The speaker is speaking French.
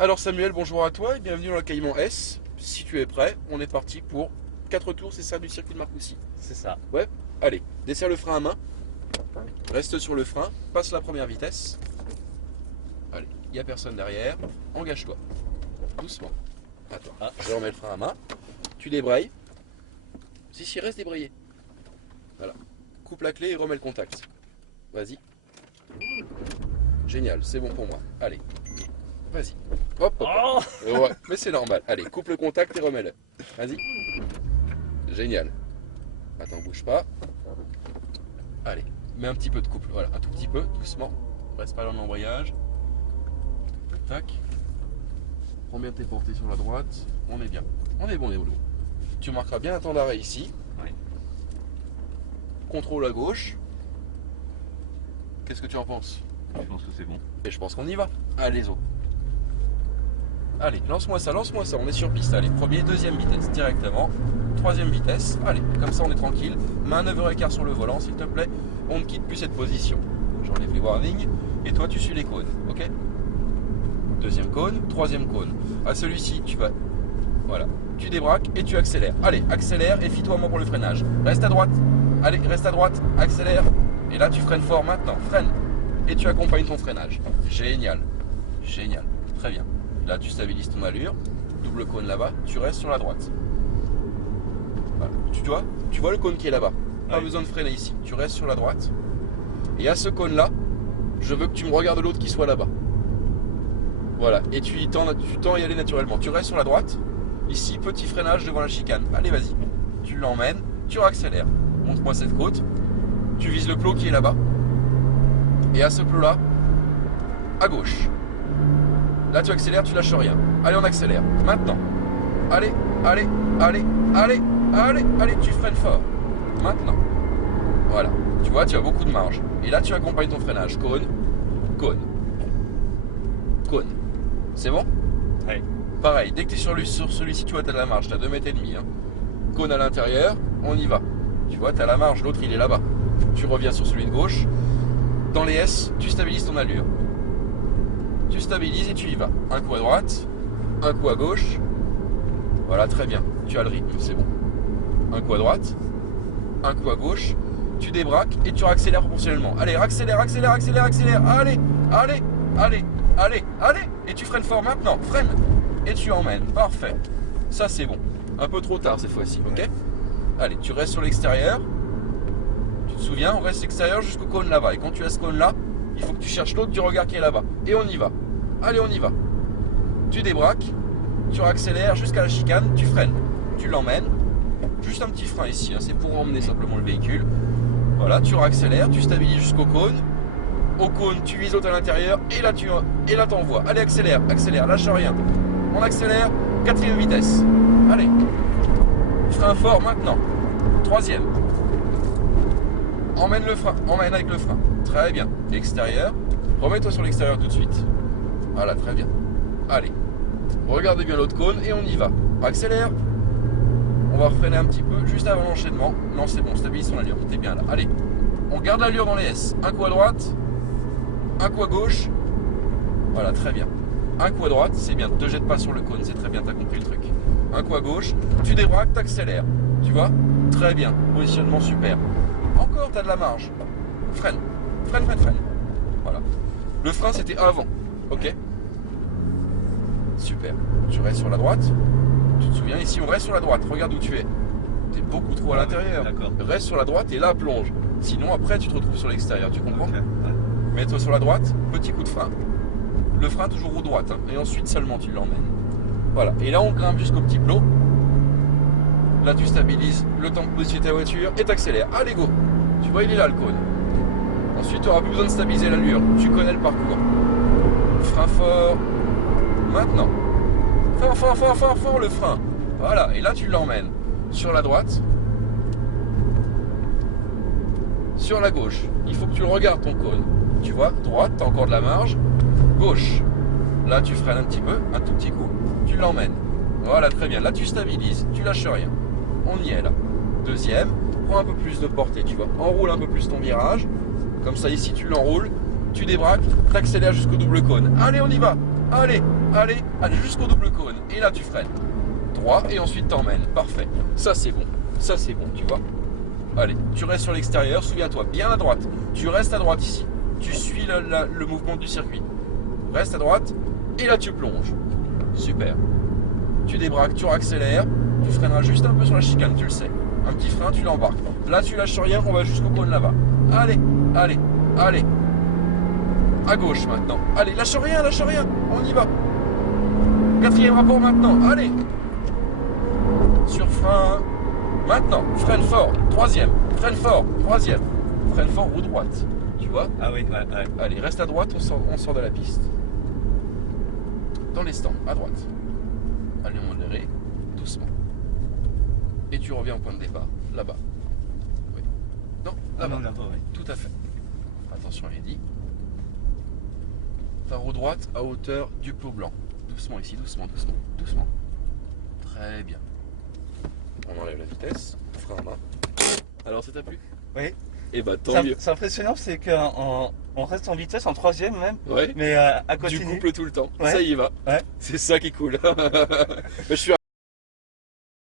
Alors Samuel, bonjour à toi et bienvenue dans le Caïman S. Si tu es prêt, on est parti pour 4 tours, c'est ça, du circuit de Marcoussis. C'est ça. Ouais. Allez, desserre le frein à main, reste sur le frein, passe la première vitesse. Allez, il n'y a personne derrière, engage-toi, doucement. Attends, Ah. je remets le frein à main, tu débrayes. Si, reste débrayé. Voilà, coupe la clé et remets le contact. Vas-y. Génial, c'est bon pour moi. Allez, vas-y. Hop, hop. Oh Ouais, mais c'est normal. Allez, coupe le contact et remets-le. Vas-y. Génial. Attends, bouge pas. Allez, mets un petit peu de couple. Voilà, un tout petit peu, doucement. Reste pas dans l'embrayage. Tac. Prends bien tes portées sur la droite. On est bien. On est bon, les boulots. Tu marqueras bien un temps d'arrêt ici. Ouais. Contrôle à gauche. Qu'est-ce que tu en penses? Je pense que c'est bon. Et je pense qu'on y va. Allez, zo. Allez, lance-moi ça, lance-moi ça. On est sur piste. Allez, premier, deuxième vitesse directement. Troisième vitesse. Allez, comme ça on est tranquille. Main 9h15 sur le volant, s'il te plaît. On ne quitte plus cette position. J'enlève les warnings. Et toi, tu suis les cônes. Ok? Deuxième cône, troisième cône. À celui-ci, tu vas. Voilà. Tu débraques et tu accélères. Allez, accélère et fie-toi moi pour le freinage. Reste à droite. Allez, reste à droite. Accélère. Et là, tu freines fort maintenant. Freine. Et tu accompagnes ton freinage. Génial. Génial. Très bien. Là, tu stabilises ton allure. Double cône là-bas. Tu restes sur la droite. Voilà. Tu vois le cône qui est là-bas. Pas besoin de freiner ici. Tu restes sur la droite. Et à ce cône-là, je veux que tu me regardes l'autre qui soit là-bas. Voilà. Et tu tends y aller naturellement. Tu restes sur la droite. Ici, petit freinage devant la chicane. Allez, vas-y. Tu l'emmènes. Tu accélères. Montre-moi cette côte. Tu vises le plot qui est là-bas. Et à ce plot-là, à gauche. Là, tu accélères, tu lâches rien. Allez, on accélère. Maintenant. Allez, allez, allez, allez, allez, allez, tu freines fort. Maintenant. Voilà. Tu vois, tu as beaucoup de marge. Et là, tu accompagnes ton freinage. Cône, cône, cône. C'est bon? Ouais. Pareil, dès que tu es sur celui-ci, tu vois, tu as de la marge. Tu as 2,5 mètres. Hein. Cône à l'intérieur, on y va. Tu vois, tu as la marge. L'autre, il est là-bas. Tu reviens sur celui de gauche. Dans les S, tu stabilises ton allure. Tu stabilises et tu y vas. Un coup à droite, un coup à gauche. Voilà, très bien. Tu as le rythme, c'est bon. Un coup à droite, un coup à gauche. Tu débraques et tu accélères proportionnellement. Allez, accélère, accélère, accélère, accélère. Allez, allez, allez, allez, allez. Et tu freines fort maintenant. Freine. Et tu emmènes. Parfait. Ça, c'est bon. Un peu trop tard cette fois-ci, ok? Allez, tu restes sur l'extérieur. Tu te souviens, on reste extérieur jusqu'au cône là-bas. Et quand tu as ce cône là, il faut que tu cherches l'autre du regard qui est là-bas. Et on y va. Allez, on y va. Tu débraques, tu accélères jusqu'à la chicane, tu freines. Tu l'emmènes. Juste un petit frein ici, hein, c'est pour emmener simplement le véhicule. Voilà, tu accélères, tu stabilises jusqu'au cône. Au cône, tu vises l'autre à l'intérieur. Et là, t'envoies. Allez, accélère, accélère, lâche rien. On accélère, quatrième vitesse. Allez. Frein fort maintenant. Troisième. Emmène le frein, emmène avec le frein. Très bien. Extérieur. Remets-toi sur l'extérieur tout de suite. Voilà, très bien. Allez. Regardez bien l'autre cône et on y va. Accélère. On va freiner un petit peu juste avant l'enchaînement. Non, c'est bon, stabilise son allure. T'es bien là. Allez. On garde l'allure dans les S. Un coup à droite. Un coup à gauche. Voilà, très bien. Un coup à droite, c'est bien. Ne te jette pas sur le cône, c'est très bien, t'as compris le truc. Un coup à gauche. Tu débraques, t'accélères. Tu vois? Très bien. Positionnement super. Encore, tu as de la marge. Freine. Freine, freine, freine. Voilà. Le frein, c'était avant. Ok? Super. Tu restes sur la droite. Tu te souviens, ici, on reste sur la droite. Regarde où tu es. Tu es beaucoup trop à l'intérieur. D'accord. Reste sur la droite et là, plonge. Sinon, après, tu te retrouves sur l'extérieur. Tu comprends? Ok. Ouais. Mets-toi sur la droite. Petit coup de frein. Le frein, toujours roue droite. Hein. Et ensuite, seulement, tu l'emmènes. Voilà. Et là, on grimpe jusqu'au petit plot. Là, tu stabilises le temps de positionner ta voiture et t'accélères. Allez, go! Tu vois, il est là, le cône. Ensuite, tu n'auras plus besoin de stabiliser l'allure. Tu connais le parcours. Frein fort. Maintenant. Fort, fort, fort, fort, fort, le frein. Voilà. Et là, tu l'emmènes sur la droite. Sur la gauche. Il faut que tu le regardes, ton cône. Tu vois, droite, tu as encore de la marge. Gauche. Là, tu freines un petit peu, un tout petit coup. Tu l'emmènes. Voilà, très bien. Là, tu stabilises. Tu lâches rien. On y est, là. Deuxième. Prends un peu plus de portée, tu vois. Enroule un peu plus ton virage. Comme ça, ici, tu l'enroules. Tu débraques. Tu accélères jusqu'au double cône. Allez, on y va. Allez, allez, allez jusqu'au double cône. Et là, tu freines. Droit et ensuite t'emmènes. Parfait. Ça, c'est bon. Ça, c'est bon, tu vois. Allez, tu restes sur l'extérieur. Souviens-toi, bien à droite. Tu restes à droite ici. Tu suis le mouvement du circuit. Reste à droite. Et là, tu plonges. Super. Tu débraques, tu accélères. Tu freineras juste un peu sur la chicane, tu le sais. Un petit frein, tu l'embarques. Là, tu lâches rien, on va jusqu'au cône là-bas. Allez, allez, allez. À gauche maintenant. Allez, lâche rien, on y va. Quatrième rapport maintenant, allez. Sur frein. Maintenant, freine fort. Troisième, freine fort. Troisième, freine fort roue droite. Tu vois? Ah oui, ouais. Allez, reste à droite, on sort de la piste. Dans les stands, à droite. Allez, on modéré, doucement. Et tu reviens au point de départ, là-bas. Oui. Non, là-bas. Là-bas, oui. Tout à fait. Attention, Eddy. Ta roue droite à hauteur du plot blanc. Doucement ici, doucement, doucement, doucement. Très bien. On enlève la vitesse, frein en main. Alors, ça t'a plu? Oui. Et bah, tant mieux. C'est impressionnant, c'est qu'on reste en vitesse, en troisième même, Ouais. mais à côté. Du couple tout le temps. Ouais. Ça y va. Ouais. C'est ça qui est cool. Je suis